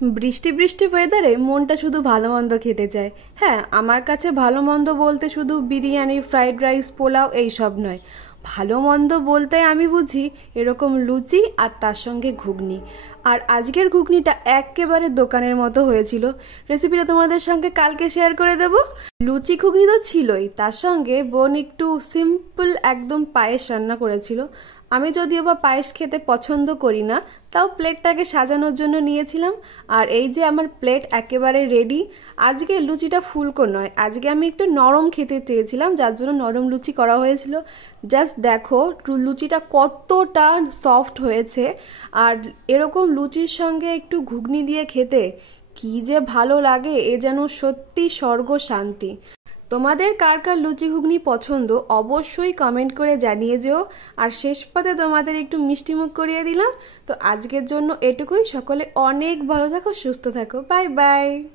বৃষ্টি বৃষ্টি ওয়েদারে মনটা শুধু ভালো মন্দ খেতে চায়। হ্যাঁ, আমার কাছে ভালো মন্দ বলতে শুধু বিরিয়ানি, ফ্রাইড রাইস, পোলাও এইসব নয়। ভালো মন্দ বলতে আমি বুঝি এরকম লুচি আর তার সঙ্গে ঘুগনি। আর আজকের ঘুগনিটা একেবারে দোকানের মতো হয়েছিল। রেসিপিটা তোমাদের সঙ্গে কালকে শেয়ার করে দেব। লুচি ঘুগনি তো ছিলই, তার সঙ্গে বোন একটু সিম্পল একদম পায়েস রান্না করেছিল। আমি যদিও বা পায়েস খেতে পছন্দ করি না, তাও প্লেটটাকে সাজানোর জন্য নিয়েছিলাম। আর এই যে আমার প্লেট একেবারে রেডি। আজকে লুচিটা ফুলকো নয়, আজকে আমি একটু নরম খেতে চেয়েছিলাম, যার জন্য নরম লুচি করা হয়েছিল। জাস্ট দেখো লুচিটা কতটা সফট হয়েছে। আর এরকম লুচির সঙ্গে একটু ঘুগনি দিয়ে খেতে কি যে ভালো লাগে, এ যেন সত্যি স্বর্গ শান্তি। তোমাদের কার কার লুচি ঘুগনি পছন্দ অবশ্যই কমেন্ট করে জানিয়ে যেও। আর শেষ পাতে তোমাদের একটু মিষ্টিমুখ করিয়ে দিলাম। তো আজকের জন্য এটুকুই। সকলে অনেক ভালো থাকো, সুস্থ থাকো। Bye bye.